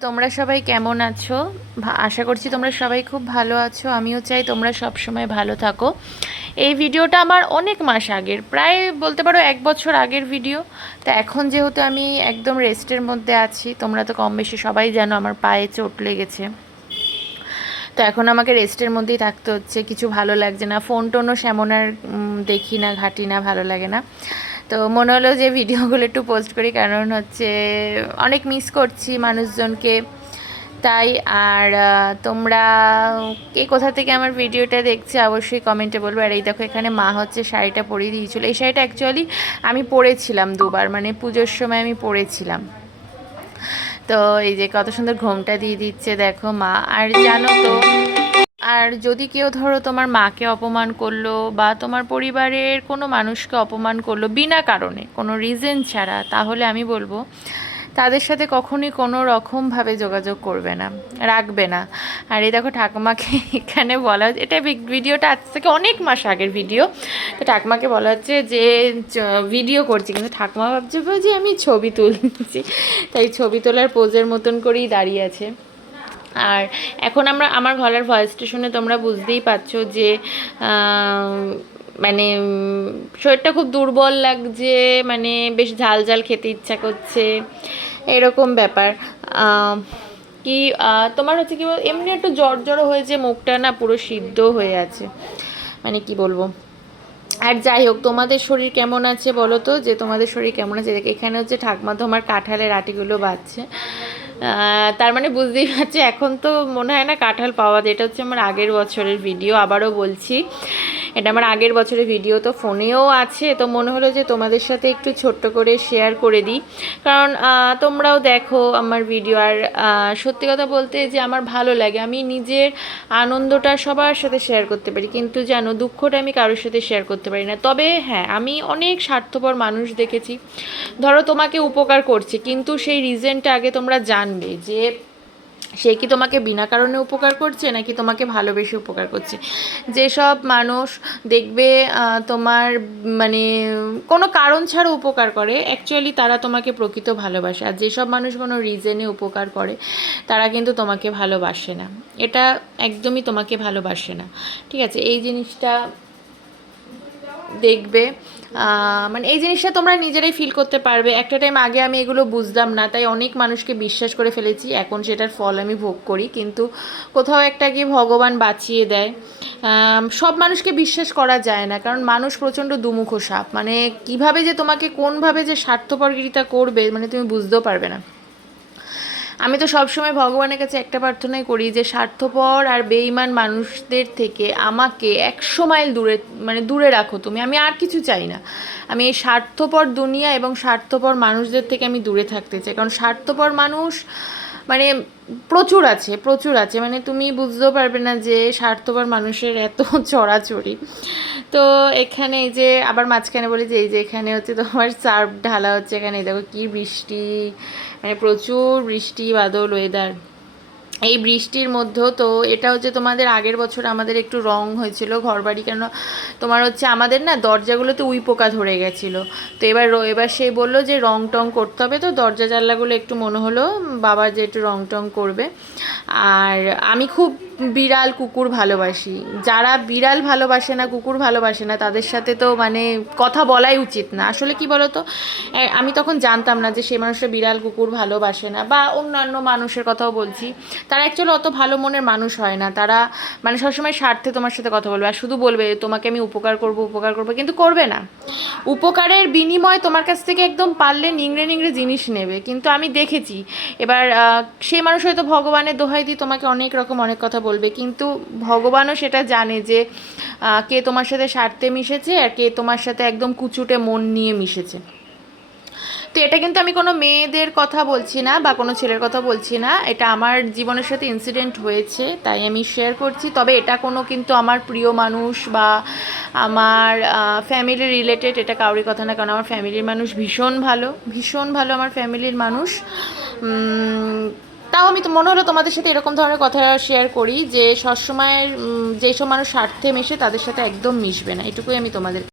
তোমরা সবাই কেমন আছো? আশা করছি তোমরা সবাই খুব ভালো আছো। আমিও চাই তোমরা সব সময় ভালো থাকো। এই ভিডিওটা আমার অনেক মাস আগের, প্রায় বলতে পারো 1 বছর আগের ভিডিও। তো এখন যেহেতু আমি একদম রেস্টের মধ্যে আছি, তোমরা তো কম বেশি সবাই জানো আমার পায়ে চোট লেগেছে। তো এখন আমাকে রেস্টের মধ্যেই থাকতে হচ্ছে, কিছু ভালো লাগছে না, ফোন টোনও সেমন আর দেখি না, ঘাঁটি না, ভালো লাগে না। তো মনে হলো যে ভিডিওগুলো একটু পোস্ট করি, কারণ হচ্ছে অনেক মিস করছি মানুষজনকে। তাই আর তোমরা কে কোথা থেকে আমার ভিডিওটা দেখছে অবশ্যই কমেন্টে বলবো। আর এই দেখো, এখানে মা হচ্ছে শাড়িটা পরিয়ে দিয়েছিলো। এই শাড়িটা অ্যাকচুয়ালি আমি পরেছিলাম দুবার, মানে পুজোর সময় আমি পরেছিলাম। তো এই যে কত সুন্দর ঘোমটা দিয়ে দিচ্ছে দেখো মা। আর জানো তো, আর যদি কেউ ধরো তোমার মাকে অপমান করলো বা তোমার পরিবারের কোনো মানুষকে অপমান করলো বিনা কারণে, কোনো রিজন ছাড়া, তাহলে আমি বলবো তাদের সাথে কখনোই কোনো রকমভাবে যোগাযোগ করবে না, রাখবে না। আর এই দেখো ঠাকুমাকে এখানে বলা হচ্ছে, এটা ভিডিওটা আজ থেকে অনেক মাস আগের ভিডিও। তো ঠাকুমাকে বলা হচ্ছে যে ভিডিও করছি, কিন্তু ঠাকুমা ভাবছে যে আমি ছবি তুলছি, তাই ছবি তোলার পোজের মতন করেই দাঁড়িয়ে আছে। আর এখন আমার গলার ভয়েস স্টেশনে তোমরা বুঝতেই পারছো যে মানে শরীরটা খুব দুর্বল লাগছে, মানে বেশ ঝাল ঝাল খেতে ইচ্ছা করছে, এরকম ব্যাপার। কি তোমার হচ্ছে কি এমনি একটু জ্বর জ্বর হয়েছে, মুখটা না পুরো সিদ্ধ হয়ে আছে, মানে কি বলবো। আর যাই হোক, তোমাদের শরীর কেমন আছে বলো তো, যে তোমাদের শরীর কেমন আছে। দেখ এখানে হচ্ছে ঠাকমা তোমার কাঁঠালের আটিগুলো বাজছে, তার মানে বুঝতেই পারছি এখন তো মনে হয় না কাঁঠাল পাওয়া যায়। এটা হচ্ছে আমার আগের বছরের ভিডিও, আবারও বলছি এটা আমার আগের বছরের ভিডিও, তো ফোনেও আছে। তো মনে হলো যে তোমাদের সাথে একটু ছোট্ট করে শেয়ার করে দিই, কারণ তোমরাও দেখো আমার ভিডিও। আর সত্যি কথা বলতে যে আমার ভালো লাগে, আমি নিজের আনন্দটা সবার সাথে শেয়ার করতে পারি, কিন্তু জানো দুঃখটা আমি কারোর সাথে শেয়ার করতে পারি না। তবে হ্যাঁ, আমি অনেক স্বার্থপর মানুষ দেখেছি, ধরো তোমাকে উপকার করছে, কিন্তু সেই রিজনটা আগে তোমরা জানবে যে সে কি তোমাকে বিনা কারণে উপকার করছে নাকি তোমাকে ভালোবেসে উপকার করছে। যেসব মানুষ দেখবে তোমার মানে কোনো কারণ ছাড়া উপকার করে, অ্যাকচুয়ালি তারা তোমাকে প্রকৃত ভালোবাসে। আর যেসব মানুষ কোনো রিজনে উপকার করে তারা কিন্তু তোমাকে ভালোবাসে না, এটা একদমই তোমাকে ভালোবাসে না। ঠিক আছে, এই জিনিসটা দেখবে, মানে এই জিনিসটা তোমরা নিজেরাই ফিল করতে পারবে। একটা টাইম আগে আমি এগুলো বুঝতাম না, তাই অনেক মানুষকে বিশ্বাস করে ফেলেছি, এখন সেটার ফল আমি ভোগ করি। কিন্তু কোথাও একটা গিয়ে ভগবান বাঁচিয়ে দেয়। সব মানুষকে বিশ্বাস করা যায় না, কারণ মানুষ প্রচণ্ড দুমুখো সাপ, মানে কিভাবে যে তোমাকে কোনভাবে যে স্বার্থপরগিরিতা করবে, মানে তুমি বুঝতেও পারবে না। আমি তো সবসময় ভগবানের কাছে একটা প্রার্থনাই করি যে স্বার্থপর আর বেঈমান মানুষদের থেকে আমাকে 100 মাইল দূরে, মানে দূরে রাখো তুমি, আমি আর কিছু চাই না। আমি এই স্বার্থপর দুনিয়া এবং স্বার্থপর মানুষদের থেকে আমি দূরে থাকতে চাই, কারণ স্বার্থপর মানুষ মানে প্রচুর আছে, প্রচুর আছে, মানে তুমি বুঝতেও পারবে না যে স্বার্থপর মানুষের এত চড়াচড়ি। তো এখানে এই যে আবার মাঝখানে বলি যে এই যে এখানে হচ্ছে তোমার সার্ফ ঢালা হচ্ছে, এখানে দেখো কি বৃষ্টি, মানে প্রচুর বৃষ্টি বাদল ওয়েদার। এই বৃষ্টির মধ্যেও তো এটা হচ্ছে তোমাদের আগের বছর আমাদের একটু রং হয়েছিল ঘরবাড়ি, কেন তোমার হচ্ছে আমাদের না দরজাগুলোতে উই পোকা ধরে গেছিলো। তো এবার সে বললো যে রং টং করতে হবে, তো দরজা জানলাগুলো একটু মনে হলো বাবা যে একটু রং টং করবে। আর আমি খুব বিড়াল কুকুর ভালোবাসি, যারা বিড়াল ভালোবাসে না, কুকুর ভালোবাসে না, তাদের সাথে তো মানে কথা বলাই উচিত না। আসলে কি বলতো, আমি তখন জানতাম না যে সে মানুষটা বিড়াল কুকুর ভালোবাসে না, বা অন্যান্য মানুষের কথাও বলছি, তারা অ্যাকচুয়ালি অত ভালো মনের মানুষ হয় না। তারা মানে সবসময় স্বার্থে তোমার সাথে কথা বলবে, আর শুধু বলবে তোমাকে আমি উপকার করব উপকার করবো, কিন্তু করবে না। উপকারের বিনিময়ে তোমার কাছ থেকে একদম পারলে নিংড়ে নিংড়ে জিনিস নেবে, কিন্তু আমি দেখেছি। এবার সেই মানুষ হয়তো ভগবানের দোহাই দিয়ে তোমাকে অনেক রকম অনেক কথা বলবে, কিন্তু ভগবানও সেটা জানে যে কে তোমার সাথে স্বার্থে মিশেছে আর কে তোমার সাথে একদম কুচুটে মন নিয়ে মিশেছে। তো এটা কিন্তু আমি কোনো মেয়েদের কথা বলছি না বা কোনো ছেলের কথা বলছি না, এটা আমার জীবনের সাথে ইনসিডেন্ট হয়েছে তাই আমি শেয়ার করছি। তবে এটা কোনো কিন্তু আমার প্রিয় মানুষ বা আমার ফ্যামিলি রিলেটেড এটা কাউরি কথা না, কারণ আমার ফ্যামিলির মানুষ ভীষণ ভালো, ভীষণ ভালো আমার ফ্যামিলির মানুষ। তাও আমি তো মনে হলো তোমাদের সাথে এরকম ধরনের কথা শেয়ার করি যে সবসময় যেসব মানুষ স্বার্থে মেশে তাদের সাথে একদম মিশবে না, এটুকুই আমি তোমাদের